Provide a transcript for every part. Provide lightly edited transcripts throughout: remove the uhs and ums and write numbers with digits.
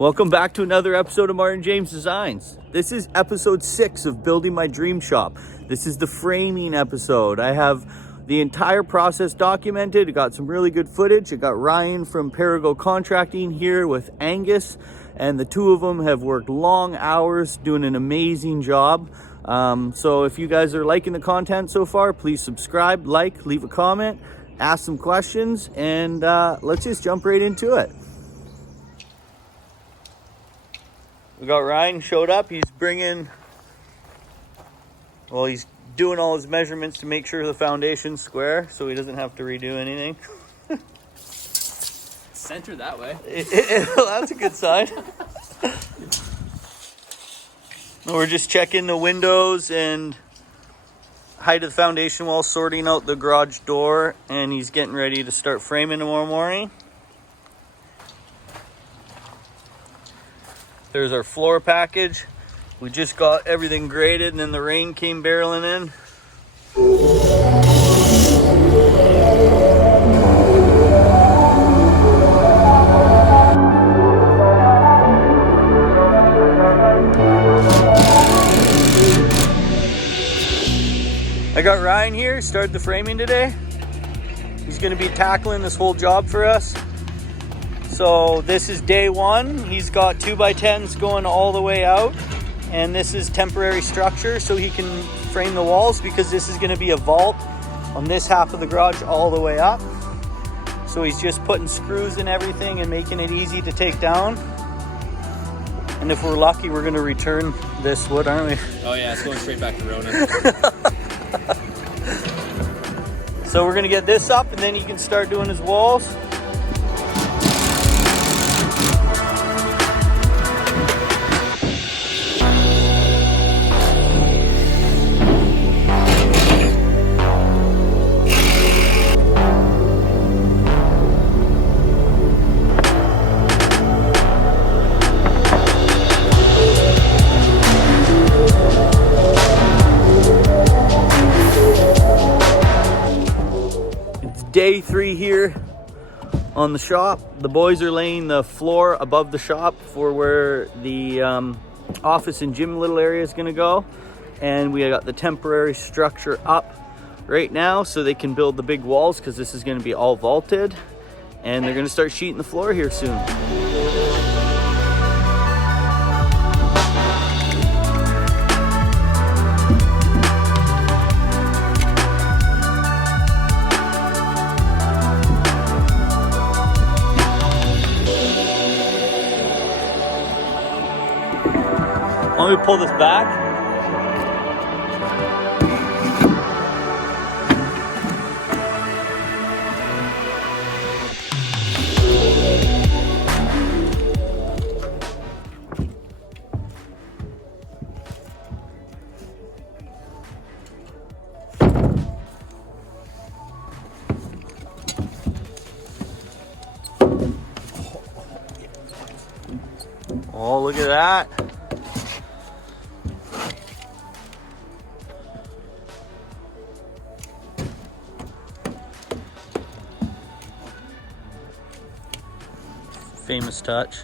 Welcome back to another episode of Martin James Designs. This is episode 6 of Building My Dream Shop. This is the framing episode. I have the entire process documented. I got some really good footage. I got Ryan from Perigo Contracting here with Angus, and the two of them have worked long hours doing an amazing job. So if you guys are liking the content so far, please subscribe, like, leave a comment, ask some questions, and let's just jump right into it. We got Ryan showed up. He's doing all his measurements to make sure the foundation's square so he doesn't have to redo anything. Center that way. Well, that's a good sign. We're just checking the windows and height of the foundation wall, sorting out the garage door, and he's getting ready to start framing tomorrow morning. There's our floor package. We just got everything graded and then the rain came barreling in. I got Ryan here, started the framing today. He's gonna be tackling this whole job for us. So this is day 1. He's got 2x10s going all the way out, and this is temporary structure so he can frame the walls, because this is going to be a vault on this half of the garage all the way up. So he's just putting screws in everything and making it easy to take down. And if we're lucky, we're going to return this wood, aren't we? Oh yeah, it's going straight back to Rona. So we're going to get this up and then he can start doing his walls. Day 3 here on the shop. The boys are laying the floor above the shop for where the office and gym little area is going to go, and we got the temporary structure up right now so they can build the big walls, because this is going to be all vaulted, and they're going to start sheeting the floor here soon. Let me pull this back. Oh, look at that. Famous touch.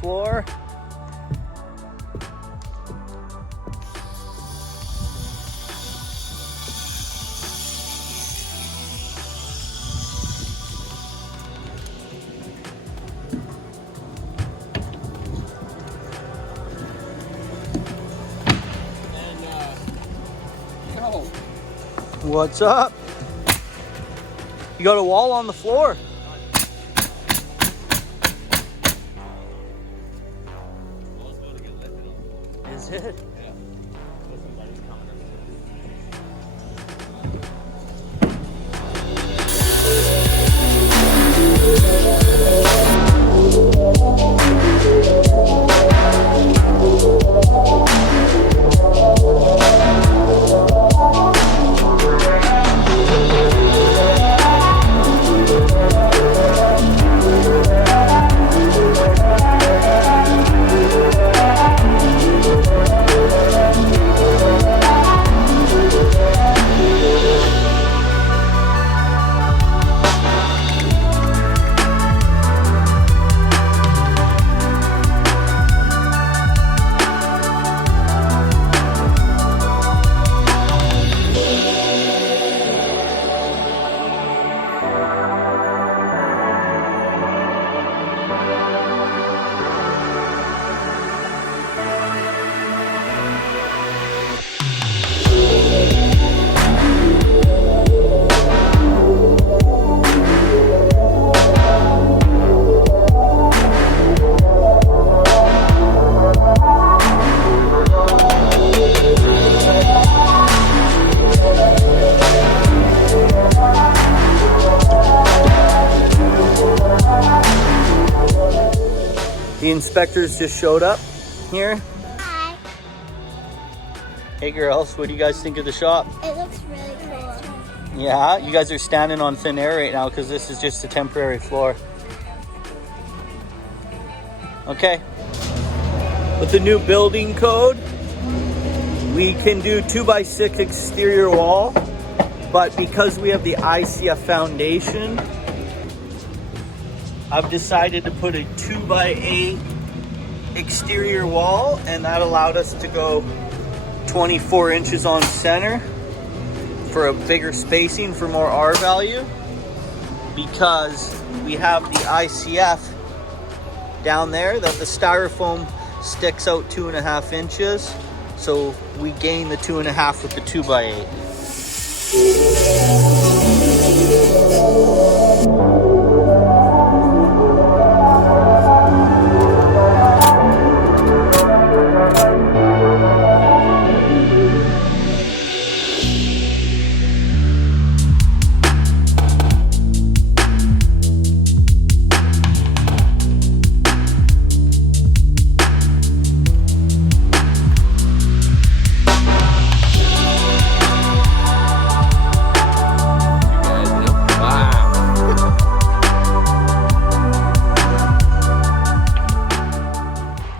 floor. What's up? You got a wall on the floor. Is it? Yeah. The inspectors just showed up here. Hi. Hey girls, what do you guys think of the shop? It looks really cool. Yeah, you guys are standing on thin air right now because this is just a temporary floor. Okay. With the new building code, we can do 2x6 exterior wall, but because we have the ICF foundation, I've decided to put a 2x8 exterior wall, and that allowed us to go 24 inches on center for a bigger spacing for more R value, because we have the ICF down there that the styrofoam sticks out 2.5 inches, so we gain the 2.5 with the 2x8.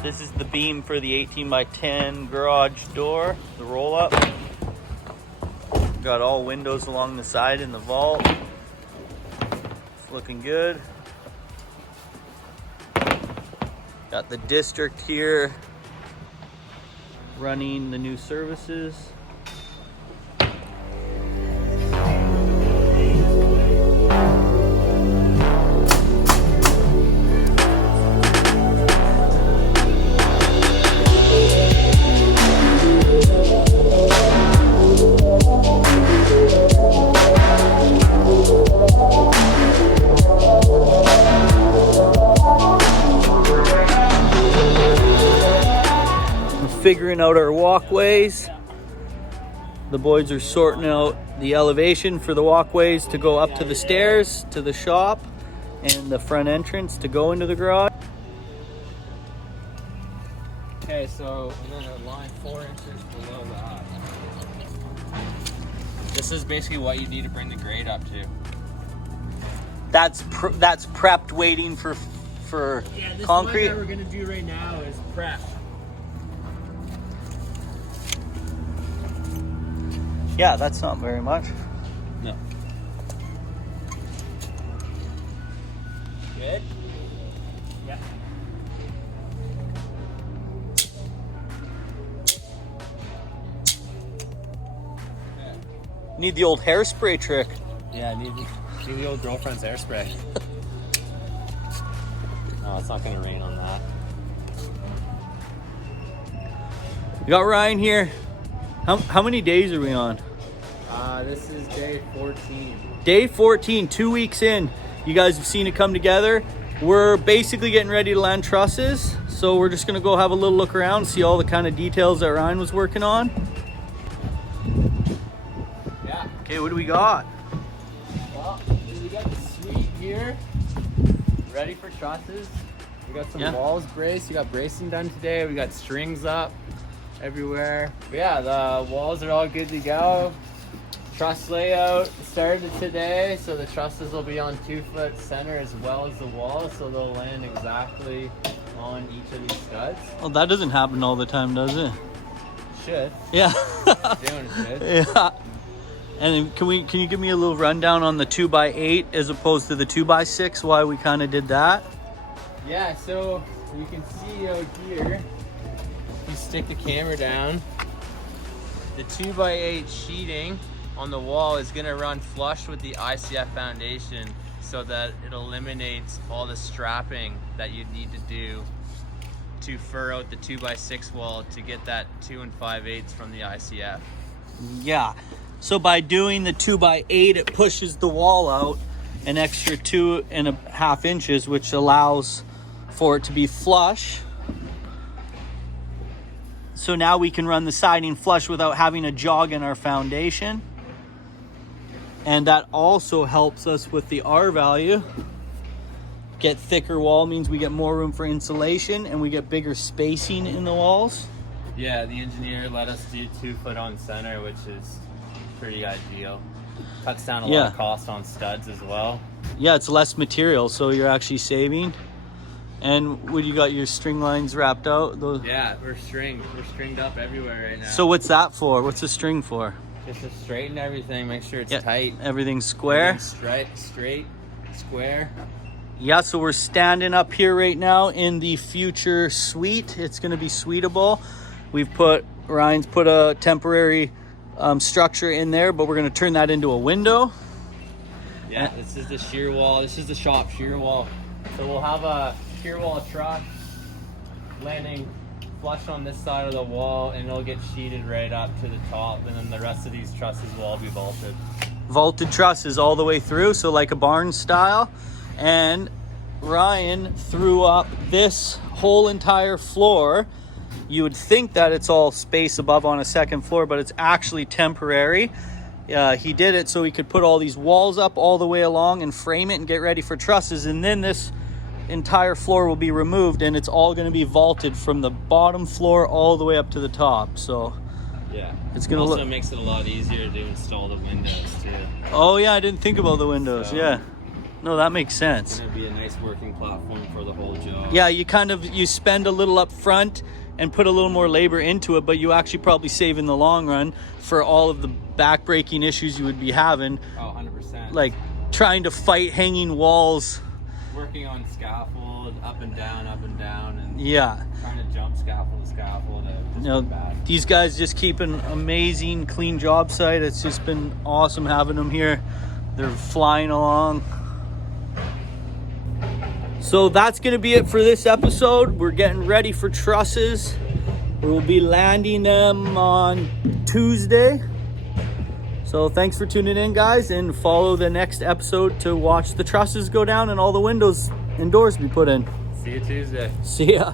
This is the beam for the 18x10 garage door, the roll up. Got all windows along the side in the vault. It's looking good. Got the district here running the new services. Figuring out our walkways. The boys are sorting out the elevation for the walkways to go up to the stairs to the shop and the front entrance to go into the garage. Okay, so I'm gonna line 4 inches below that. This is basically what you need to bring the grade up to. That's prepped, waiting for This concrete. one that we're gonna do right now is prep. Yeah, that's not very much. No. Good? Yeah. Need the old hairspray trick. Yeah, I need the old girlfriend's hairspray. No, it's not gonna rain on that. We got Ryan here. How many days are we on? This is day 14. Day 14, 2 weeks in. You guys have seen it come together. We're basically getting ready to land trusses. So we're just gonna go have a little look around, see all the kind of details that Ryan was working on. Yeah. Okay, what do we got? Well, we got the suite here, ready for trusses. We got some walls braced. We got bracing done today. We got strings up everywhere. But yeah, the walls are all good to go. Truss layout started today, so the trusses will be on 2-foot center as well as the walls, so they'll land exactly on each of these studs. Well, that doesn't happen all the time, does it? Should. Yeah. Doing it should. Yeah. And then can you give me a little rundown on the 2x8 as opposed to the 2x6? Why we kind of did that? Yeah. So you can see out here. You stick the camera down. The 2x8 sheeting on the wall is going to run flush with the ICF foundation, so that it eliminates all the strapping that you need to do to fur out the 2x6 wall to get that 2 5/8 from the ICF. Yeah. So by doing the 2x8, it pushes the wall out an extra 2.5 inches, which allows for it to be flush. So now we can run the siding flush without having to jog in our foundation. And that also helps us with the R value. Get thicker wall means we get more room for insulation and we get bigger spacing in the walls. Yeah, the engineer let us do 2 foot on center, which is pretty ideal. Cuts down a lot of cost on studs as well. Yeah, it's less material, so you're actually saving. And what, you got your string lines wrapped out? Yeah, we're stringed up everywhere right now. So what's that for? What's the string for? Just to straighten everything, make sure it's tight. Everything's square? Everything's straight, square. Yeah, so we're standing up here right now in the future suite. It's gonna be suitable. Ryan's put a temporary structure in there, but we're gonna turn that into a window. Yeah, this is the shear wall. This is the shop shear wall. So we'll have a shear wall truss landing flush on this side of the wall, and it'll get sheeted right up to the top, and then the rest of these trusses will all be vaulted. Vaulted trusses all the way through, so like a barn style. And Ryan threw up this whole entire floor. You would think that it's all space above on a second floor, but it's actually temporary. He did it so he could put all these walls up all the way along and frame it and get ready for trusses, and then this entire floor will be removed and it's all going to be vaulted from the bottom floor all the way up to the top. So yeah, it's going to also makes it a lot easier to install the windows too. Oh yeah, I didn't think about the windows. So, yeah, no, that makes sense. It's going to be a nice working platform for the whole job. Yeah, you spend a little up front and put a little more labor into it, but you actually probably save in the long run for all of the back-breaking issues you would be having. Oh, 100%. Like trying to fight hanging walls. Working on scaffold, up and down, and yeah, trying to jump scaffold to scaffold. These guys just keep an amazing, clean job site. It's just been awesome having them here. They're flying along. So that's going to be it for this episode. We're getting ready for trusses. We will be landing them on Tuesday. So thanks for tuning in, guys, and follow the next episode to watch the trusses go down and all the windows and doors be put in. See you Tuesday. See ya.